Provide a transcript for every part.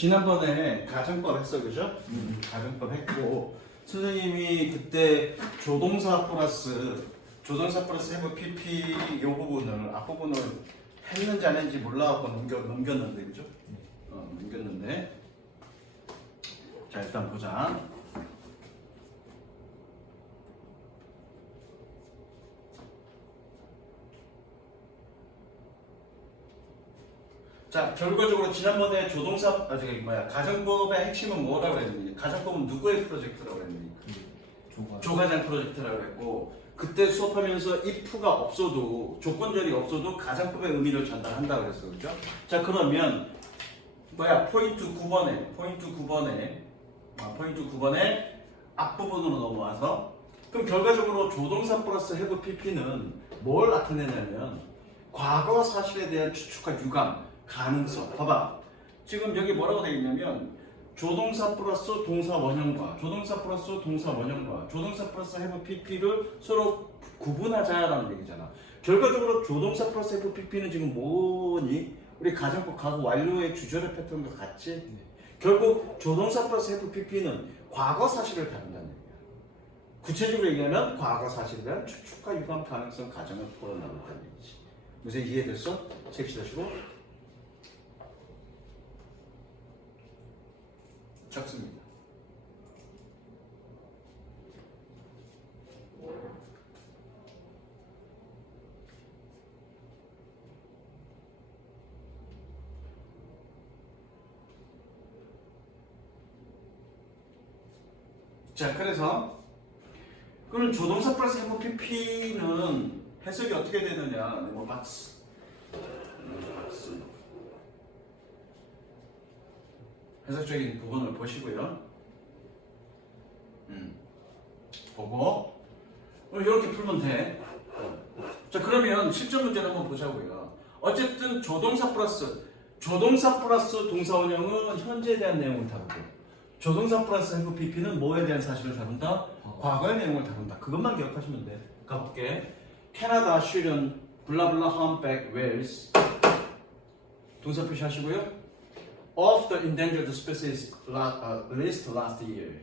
지난번에 가정법 했어, 그죠? 가정법 했고, 선생님이 그때 조동사 플러스 해부 PP 요 부분을 앞부분을 했는지 안 했는지 몰라갖고 넘겼는데, 그죠? 넘겼는데. 자, 일단 보자. 자, 결과적으로 지난번에 가정법의 핵심은 뭐라고 그랬니? 가정법은 누구의 프로젝트라고 그랬니? 조가장 프로젝트라고 했고, 그때 수업하면서 if가 없어도, 조건절이 없어도 가정법의 의미를 전달한다고 그랬어, 그죠? 자, 그러면 포인트 9번에 앞부분으로 넘어와서, 그럼 결과적으로 조동사 플러스 have pp는 뭘 나타내냐면 과거 사실에 대한 추측과 유감, 가능성. 봐봐, 지금 여기 뭐라고 되어 있냐면 조동사 플러스 동사 원형과 조동사 플러스 동사 원형과 조동사 플러스 have pp를 서로 구분하자라는 얘기잖아. 결과적으로 조동사 플러스 have pp는 지금 뭐니? 우리 가정법 과거 완료의 주절의 패턴과 같지? 결국 조동사 플러스 have pp는 과거 사실을 다룬다는 얘기야. 구체적으로 얘기하면 과거 사실에 대한 추측과 유감, 가능성, 가정을 토론한다는 얘기지. 무슨 이해됐어? 색칠하시고 적습니다. 자, 그래서 그럼 조동사 플러스 have pp는 해석이 어떻게 되느냐? 박스. 해석적인 부분을 보시고요. 보고 이렇게 풀면 돼. 자, 그러면 실전 문제를 한번 보자고요. 어쨌든 조동사 플러스 동사 원형은 현재에 대한 내용을 다루고, 조동사 플러스 have pp는 뭐에 대한 사실을 다룬다? 과거의 내용을 다룬다. 그것만 기억하시면 돼. 가볼게. 캐나다, 쉬른, 블라블라, 험백, 웨일스. 동사 표시하시고요. Of the endangered species list last year.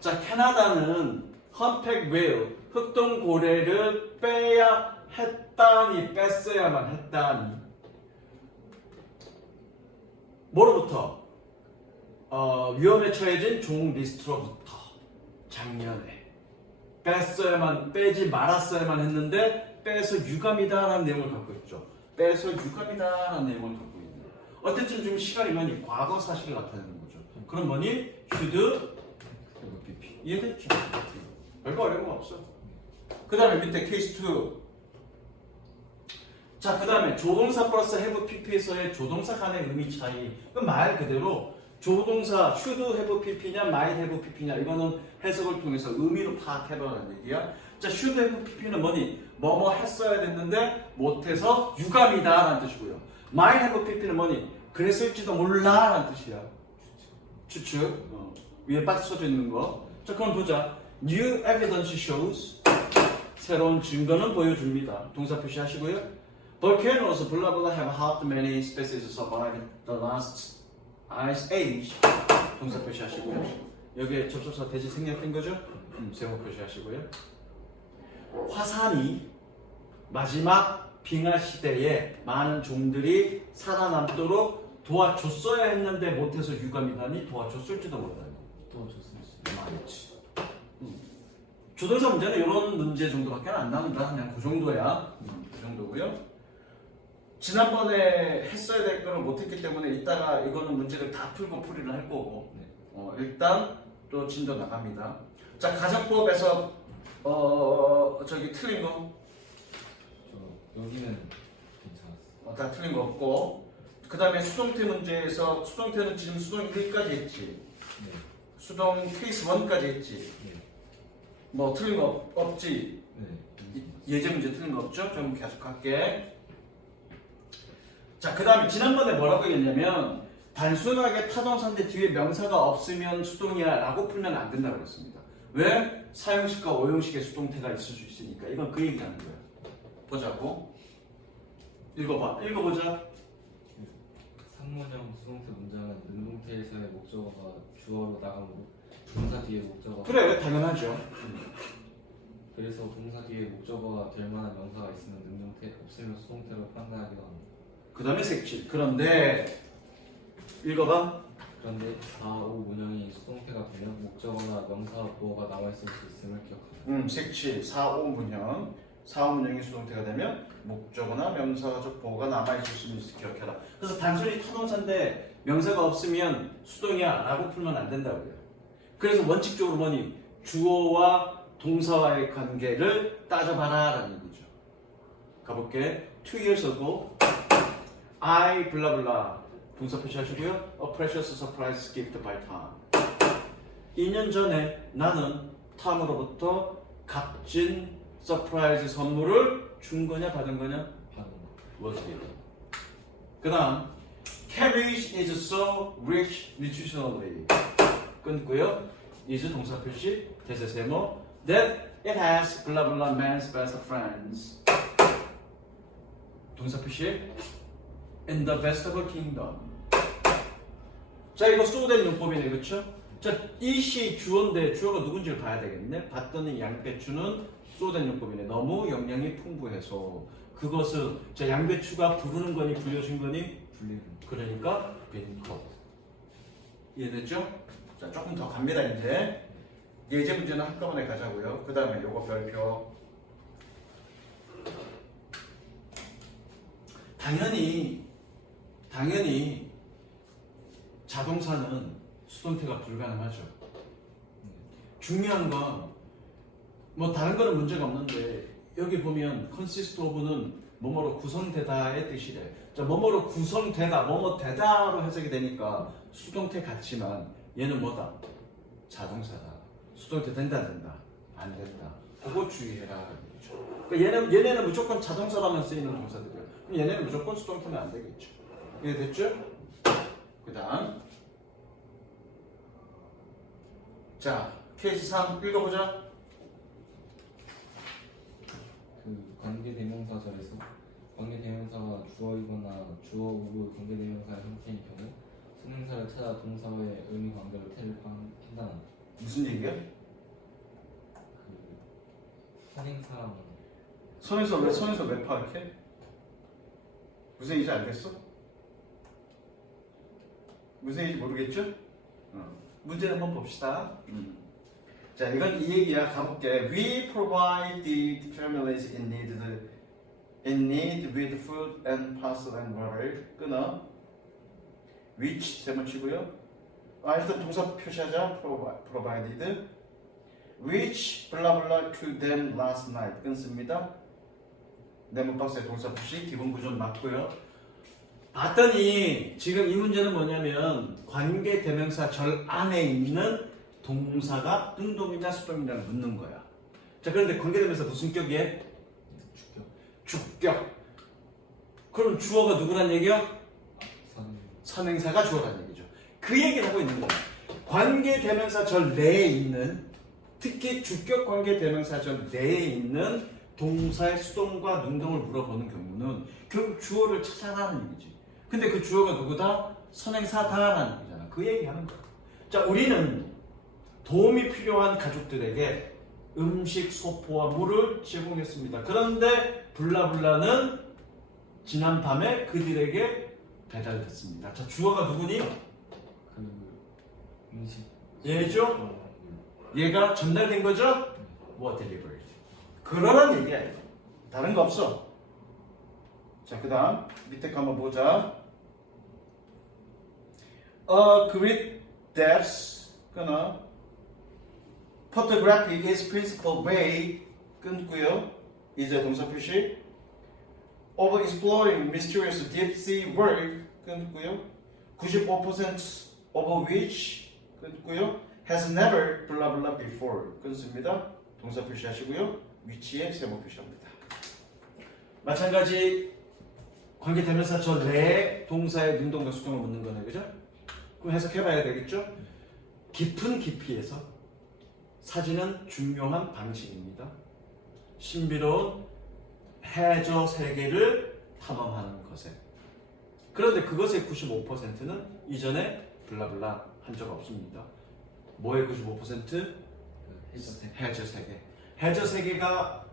자, 캐나다는 험팩 웨일, 흑동고래를 빼야 했다니, 뺐어야만 했다니. 뭐로부터? 위험에 처해진 종 리스트로부터. 작년에 빼지 말았어야만 했는데 빼서 유감이다라는 내용을 갖고 있죠. 빼서 유감이다라는 내용을 갖고 있는. 어쨌든 지금 시간이 많이 과거 사실을 나타내는 거죠. 그럼 뭐니? should have pp. 이해됐죠? 별거 어려운 거 없어. 그 다음에 밑에 케이스 2. 자, 그 다음에 조동사 플러스 have pp에서의 조동사 간의 의미 차이. 그럼 말 그대로 조동사 should have pp냐 might have pp냐 이거는 해석을 통해서 의미로 파악해보라는 얘기야. 자, should have pp는 뭐니? 뭐뭐 했어야 됐는데 못해서 유감이다 라는 뜻이고요. might have pp는 뭐니? 그랬을지도 몰라 라는 뜻이야. 추측. 위에 박스 쳐져 있는 거. 자, 그럼 보자. New evidence shows. 새로운 증거는 보여줍니다. 동사 표시하시고요. Volcanoes 블라블라 have helped many species survive the last ice age. 동사 표시하시고요. 여기에 접속사 대지 생략된 거죠? 세모 표시하시고요. 화산이 마지막 빙하 시대에 많은 종들이 살아남도록 도와줬어야 했는데 못해서 유감이다니, 도와줬을지도 모르다니. 많지. 조동사 문제는 이런 문제 정도밖에 안 나온다. 그냥 그 정도야. 그 정도고요. 지난번에 했어야 될 거를 못했기 때문에 이따가 이거는 문제를 다 풀고 풀이를 할 거고. 일단 또 진도 나갑니다. 자, 가정법에서 틀린 거. 여기는 괜찮았어. 다 틀린 거 없고. 그 다음에 수동태 문제에서 수동태는 지금 수동 1까지 했지. 네. 수동 케이스 1까지 했지. 네. 뭐 틀린 거 없지. 네. 예제 문제 틀린 거 없죠? 좀 계속 할게. 자, 그 다음에 지난번에 뭐라고 했냐면 단순하게 타동사인데 뒤에 명사가 없으면 수동이야 라고 풀면 안 된다고 그랬습니다. 왜? 사용식과 오용식의 수동태가 있을 수 있으니까. 이건 그 얘기하는 거야. 보자고. 읽어보자. 상문형 수동태 문장은 능동태 동사의 목적어가 주어로 나가고 동사 뒤에 목적어가 그래, 당연하죠. 그래서 동사 뒤에 목적어가 될 만한 명사가 있으면 능동태, 없으면 수동태로 판단하기도 합니다. 그 다음에 색칠. 그런데 읽어봐. 그런데 4, 5 문형이 수동태가 되면 목적어나 명사, 보어가 남아있을 수 있음을 기억하라. 색칠 4, 5 문형. 4, 5 문형이 수동태가 되면 목적어나 명사적 보호가 남아있을 수 있음을 기억해라. 그래서 단순히 타동사인데 명사가 없으면 수동이야 라고 풀면 안 된다고요. 그래서 원칙적으로 뭐니? 주어와 동사와의 관계를 따져봐라 라는 얘기죠. 가볼게. 2 years ago I 블라블라 동사 표시하시고요. A precious surprise gift by Tom. 2년 전에 나는 탐으로부터 값진 서프라이즈 선물을 준 거냐 받은 거냐? 받은 거. was given. 그 다음 cabbage is so rich nutritionally. 끊고요. is 동사 표시 대세 세모 that it has blah blah man's best friends. 동사 표시 in the vegetable kingdom. 자 이거 소된 용법이네 그쵸? 자 이 시 주어인데 주어가 누군지를 봐야 되겠네. 봤더니 양배추는 소된 용법이네. 너무 영양이 풍부해서 그것은 자 양배추가 부르는 거니 불려준 거니? 불리는 그러니까 been called. 이해됐죠? 자 조금 더 갑니다 이제. 예제 문제는 한꺼번에 가자고요. 그 다음에 요거 별표. 당연히 자동사는 수동태가 불가능하죠. 중요한 건 뭐 다른 거는 문제가 없는데 여기 보면 consist of는 뭐뭐로 구성되다의 뜻이래. 자 뭐뭐로 구성되다, 뭐뭐 되다로 해석이 되니까 수동태 같지만 얘는 뭐다? 자동사다. 수동태 된다 안 된다? 안 된다. 그거 주의해라. 그러니까 얘네는 무조건 자동사라면 쓰이는 동사들이야. 그럼 얘네는 무조건 수동태는 안 되겠죠. 이해됐죠? 그 다음 자 케이스 3 읽어보자. 그 관계대명사절에서 관계대명사가 주어이거나 주어 후 관계대명사의 형태인 경우 선행사를 찾아 동사의 의미 관계로 태를 판단한다. 무슨 얘기야? 그 선행사랑 손에서 왜 파악해? 무슨 얘기인지 알겠어? 무슨 얘기인지 모르겠죠? 문제를 한번 봅시다. 자, 이건 이 얘기야. 가볼게. We provide the families in need with food and parcel and water. 끊어. which 세번치고요. 일단 동사 표시하자. provided which blah blah to them last night. 끊습니다. 네모 박스의 동사 표시 기본 구조는 맞고요. 봤더니 지금 이 문제는 뭐냐면 관계 대명사 절 안에 있는 동사가 능동이냐 수동이냐를 묻는 거야. 자 그런데 관계 대명사 무슨 격이에? 주격. 그럼 주어가 누구란 얘기야? 선행사가 주어란 얘기죠. 그 얘기를 하고 있는 거야. 관계 대명사 절 내에 있는 특히 주격 관계 대명사 절 내에 있는 동사의 수동과 능동을 물어보는 경우는 결국 주어를 찾아라는 얘기지. 근데 그 주어가 누구다? 선행사다라는 얘기잖아. 그 얘기하는 거야. 자, 우리는 도움이 필요한 가족들에게 음식, 소포와 물을 제공했습니다. 그런데 블라블라는 지난 밤에 그들에게 배달됐습니다. 자, 주어가 누구니? 그 음식 얘죠? 얘가 전달된 거죠? 뭐 delivered. 그러란 얘기야. 다른 거 없어. 자, 그 다음 밑에 거 한번 보자. Great depths 끊어. Photography is principal way 끊고요. 이제 동사 표시. Of exploring mysterious deep sea world 끊고요. 95% of which 끊고요. Has never blah blah before 끊습니다. 동사 표시하시고요. 위치에 세모 표시합니다. 마찬가지 관계 대명사 저 내에 동사의 능동과 수동을 묻는 거네, 그죠? 그럼 해석해봐야 되겠죠? 깊은 깊이에서 사진은 중요한 방식입니다. 신비로운 해저 세계를 탐험하는 것에. 그런데 그것의 95%는 이전에 블라블라 한 적 없습니다. 뭐의 95%? 그 해저색. 해저 세계. 해저 세계가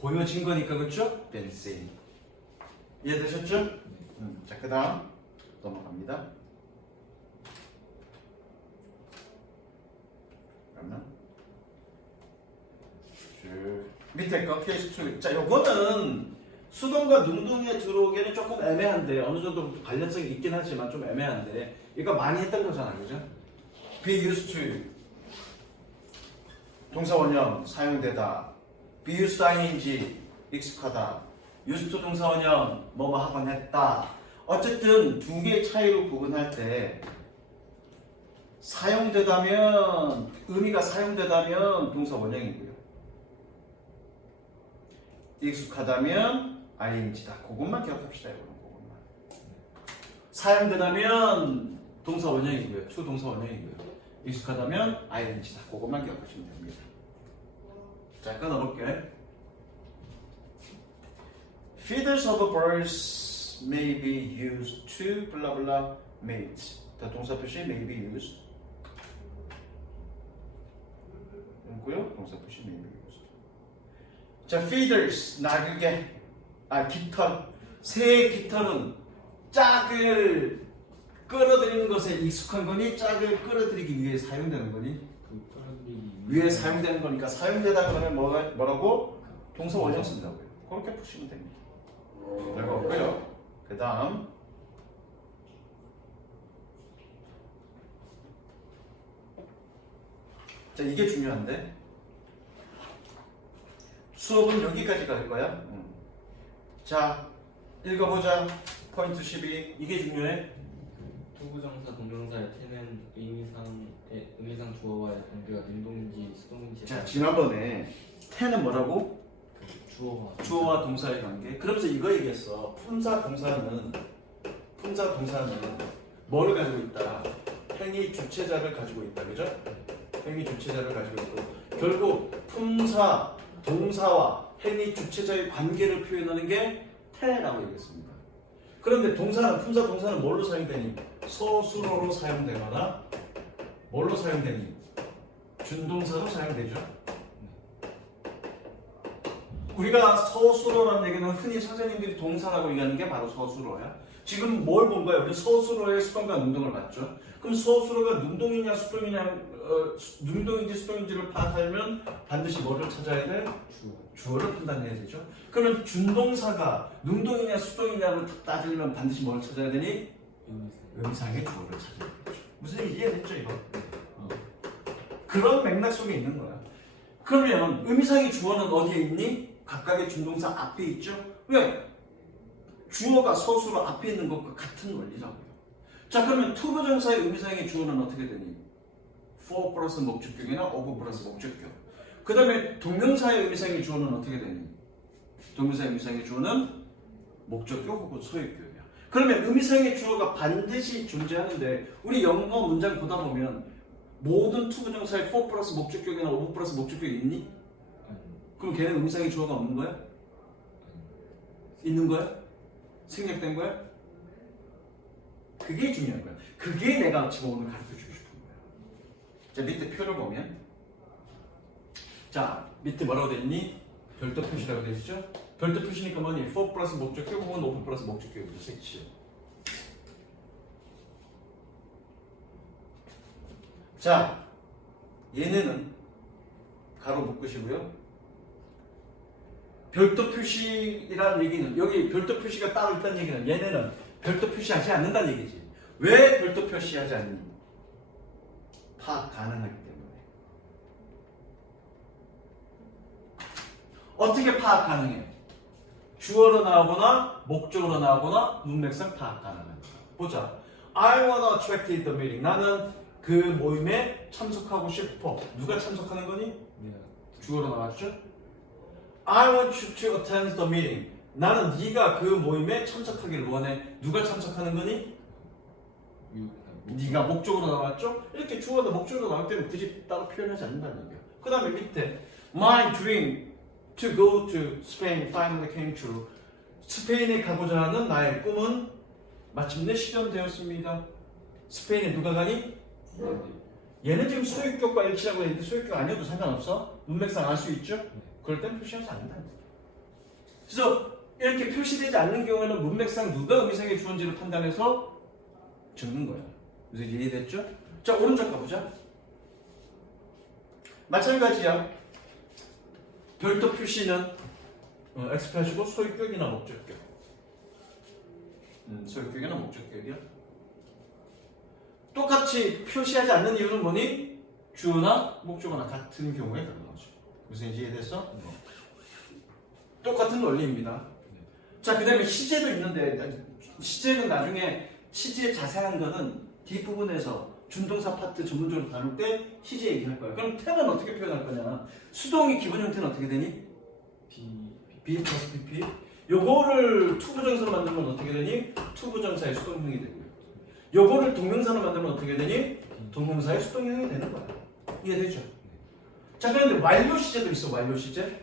보여진 거니까 그렇죠? 벤세인. 이해되셨죠? 자, 그 다음 넘어갑니다. 그러면 쭉 밑에 거 케이스 2. 자, 요거는 수동과 능동에 들어오기에는 조금 애매한데 어느 정도 관련성이 있긴 하지만 좀 애매한데 이거 많이 했던 거잖아, 그죠? be used to 동사 원형 사용되다. be used ing 익숙하다. used to 동사 원형 뭐뭐 하곤 했다. 어쨌든 두 개의 차이로 구분할 때 사용되다면 의미가 사용되다면 동사 원형이고요. 익숙하다면 ing다. 그것만 기억합시다. 이거는 그것만. 사용되다면 동사 원형이고요. to 동사 원형이고요. 익숙하다면 ing다. 그것만 기억하시면 됩니다. 자, 끊어볼게. Feeders of birds may be used to blah blah mate. 자, 동사 표시 may be used. 있고요. 동사 표시 may be used. 자, feeders 나그게 깃털. 새의 깃털은 짝을 끌어들이는 것에 익숙한 거니 짝을 끌어들이기 위해 사용되는 거니 그 끌어들이기 위해 사용되는 거니까 사용되다 그러면 뭐라고? 동사 원형 쓴다고요. 그렇게 푸시면 됩니다. 별거 없고요. 그 다음 자, 이게 중요한데 수업은 여기까지 갈 거야. 자, 읽어보자. 포인트 12. 이게 중요해. 투부정사 동명사의 태는 의미상 주어와의 관계가 능동인지 수동인지. 자, 지난번에 태는 뭐라고? 그 주어와 동사의 관계. 그러면서 이거 얘기했어. 품사 동사는 뭐를 가지고 있다? 행위 주체자를 가지고 있다. 그죠? 행위 주체자를 가지고 있고 결국 품사 동사와 행위 주체자의 관계를 표현하는 게 태라고 얘기했습니다. 그런데 품사 동사는 뭘로 사용되니? 서술어로 사용되거나 뭘로 사용되니? 준동사로 사용되죠. 우리가 서술어라는 얘기는 흔히 선생님들이 동사라고 얘기하는 게 바로 서술어야. 지금 뭘 본 거야? 우리 서술어의 수동과 능동을 봤죠. 그럼 서술어가 능동이냐 수동이냐 능동인지 수동인지를 파악하려면 반드시 뭐를 찾아야 돼? 주어를 판단해야 되죠. 그러면 준동사가 능동이냐 수동이냐를 따지려면 반드시 뭘 찾아야 되니? 의미상의 주어를 찾아야 되죠. 무슨 얘기 이해됐죠 이거? 그런 맥락 속에 있는 거야. 그러면 의미상의 주어는 어디에 있니? 각각의 준동사 앞에 있죠. 왜? 주어가 서술어 앞에 있는 것과 같은 원리라고요. 자, 그러면 투부정사의 의미상의 주어는 어떻게 되니? for 플러스 목적격이나 of 플러스 목적격. 그 다음에 동명사의 의미상의 주어는 어떻게 되니? 동명사의 의미상의 주어는 목적격 혹은 소유격이야. 그러면 의미상의 주어가 반드시 존재하는데 우리 영어 문장 보다 보면 모든 투부정사의 for 플러스 목적격이나 of 플러스 목적격이 있니? 그럼 걔는 의미상의 주어가 없는 거야? 있는 거야? 생략된 거야? 그게 중요한 거야. 그게 내가 지금 오늘 가르쳐주고 싶은 거야. 자, 밑에 표를 보면 자, 밑에 뭐라고 돼 있니? 별도 표시라고 돼 있죠? 별도 표시니까 뭐니? for 플러스 목적격 혹은 of 플러스 목적격이죠. 색칠. 자, 얘네는 가로 묶으시고요. 별도 표시라는 얘기는 여기 별도 표시가 따로 있다는 얘기는 얘네는 별도 표시하지 않는다는 얘기지. 왜 별도 표시하지 않니? 파악 가능하기 때문에. 어떻게 파악 가능해? 주어로 나오거나 목적으로 나오거나 문맥상 파악 가능한 거야. 보자. I wanna attract the meeting. 나는 그 모임에 참석하고 싶어. 누가 참석하는 거니? 주어로 나왔죠? I want you to attend the meeting. 나는 네가 그 모임에 참석하기를 원해. 누가 참석하는 거니? 네가 목적으로 나왔죠? 이렇게 주어나 목적으로 나올 때는 굳이 따로 표현하지 않는다는 얘기야. 그 다음에 밑에 My dream to go to Spain finally came true. 스페인에 가고자 하는 나의 꿈은 마침내 실현되었습니다. 스페인에 누가 가니? 얘는 지금 소유격과 일치하고 있는데 소유격 아니어도 상관없어? 문맥상 알 수 있죠? 그럴 땐 표시하지 않는다. 그래서 이렇게 표시되지 않는 경우에는 문맥상 누가 의미상의 주어인지를 판단해서 적는 거야. 그래서 이해됐죠? 자, 오른쪽 가보자. 마찬가지야. 별도 표시는 X표시고 소유격이나 목적격. 소유격이나 목적격이야. 똑같이 표시하지 않는 이유는 뭐니? 주어나 목적어나 같은 경우에 그런 거죠. 무슨 이해됐어? 똑같은 논리입니다. 자, 그 다음에 시제도 있는데 시제는 나중에 시제의 자세한 거는 뒷부분에서 준동사 파트 전문적으로 다룰 때 시제 얘기할 거야. 그럼 태는 어떻게 표현할 거냐? 수동이 기본 형태는 어떻게 되니? B 플러스 PP. 요거를 투부정사로 만들면 어떻게 되니? 투부정사의 수동형이 되고요. 요거를 동명사로 만들면 어떻게 되니? 동명사의 수동형이 되는 거야. 이해되죠? 자, 그런데 완료 시제도 있어. 완료 시제.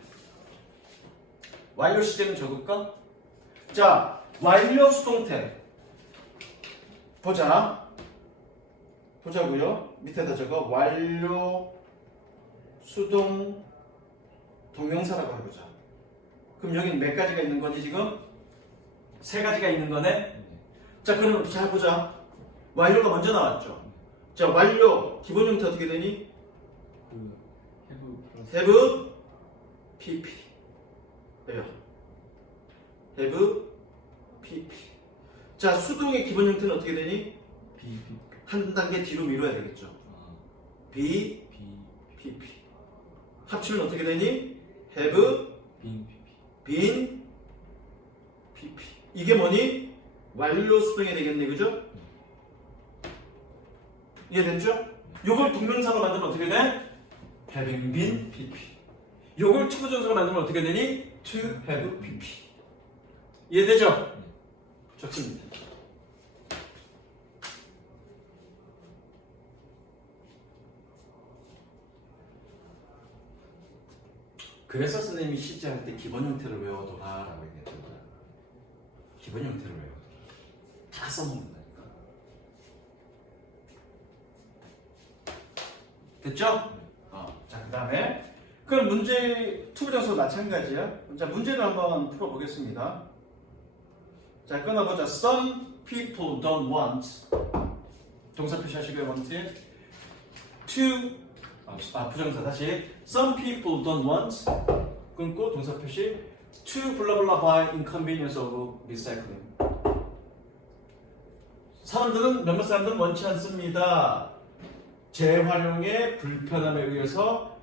완료 시제는 적을까? 자, 완료 수동태. 보자고요. 밑에다 적어. 완료 수동 동명사라고 해보자. 그럼 여기 몇 가지가 있는 거니 지금? 세 가지가 있는 거네. 자, 그럼 잘 보자. 완료가 먼저 나왔죠. 자, 완료 기본 형태 어떻게 되니? have pp. 왜요? have pp. 자, 수동의 기본 형태는 어떻게 되니? 한 단계 뒤로 미뤄야 되겠죠. be pp. 합치면 어떻게 되니? have been pp. 이게 뭐니? 완료 수동이 되겠네, 그죠? 이해됐죠? 요걸 동명사로 만들면 어떻게 돼? having been pp. 요걸 투부정사로 만들면 어떻게 되니? to have pp. 이해되죠? 좋습니다. 그래서 선생님이 시제할 때 기본 형태를 외워둬라 라고 얘기했던 거야. 기본 형태를 외워둬라. 다 써먹는다니까. 됐죠? 자, 그 다음에 그럼 문제 투부정사 마찬가지야. 자, 문제를 한번 풀어보겠습니다. 자, 끊어보자. Some people don't want. 동사 표시하시고요. want. 부정사 다시. Some people don't want. 끊고 동사 표시. To blah blah by inconvenience of recycling. 몇몇 사람들은 원치 않습니다. 재활용의 불편함에 의해서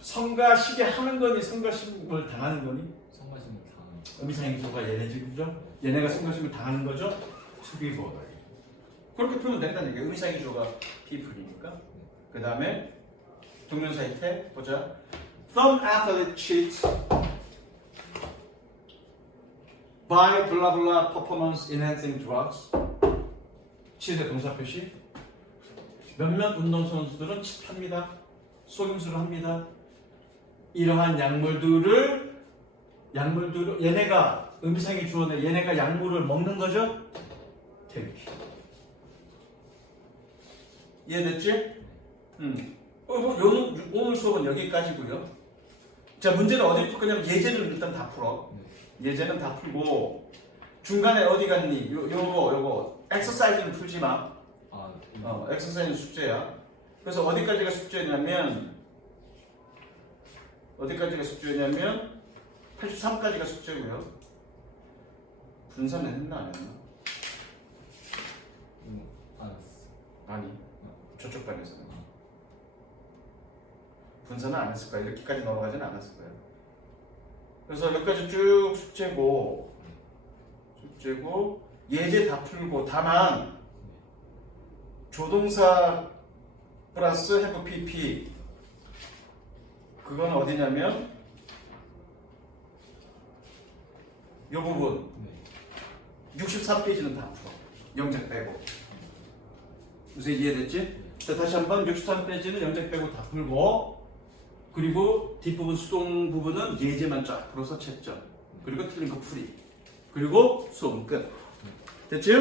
성가시게 하는 거니 성가심을 당하는 거니? 성가심을 당하는 의미상행조가 얘네지, 그죠? 얘네가 성가심을 당하는 거죠? To be bothered. 그렇게 표현은 된다는 얘기예요. 의미상행조가 people이니까. 그 다음에 동명사의 태 보자. Some athlete cheats by blah blah performance enhancing drugs. cheat의 동사 표시. 몇몇 운동선수들은 치합니다. 속임수를 합니다. 이러한 약물들을 얘네가 의미상의 주어네. 얘네가 약물을 먹는 거죠? take. 이해됐지? 오늘 수업은 여기까지고요. 자, 문제는 어디 풀 거냐면 예제를 일단 다 풀어. 예제는 다 풀고 중간에 어디 갔니? 요거 엑서사이즈는 풀지 마. 엑서사이즈는 숙제야. 그래서 어디까지가 숙제냐면 83까지가 숙제고요. 분산은 했나 안 했나? 안 했어. 아니, 저쪽 반에서는 분산은 안 했을 거야. 이렇게까지 넘어가지는 않았을 거야. 그래서 여기까지 쭉 숙제고 예제 다 풀고 다만 조동사 플러스 have pp 그건 어디냐면 이 부분 63페이지는 다 풀어. 영작 빼고. 무슨 이해됐지? 자, 다시 한번 63페이지는 영작 빼고 다 풀고 그리고 뒷부분 수동 부분은 예제만 쫙 풀어서 채점 그리고 틀린 거 풀이 그리고 수업 끝. 됐지?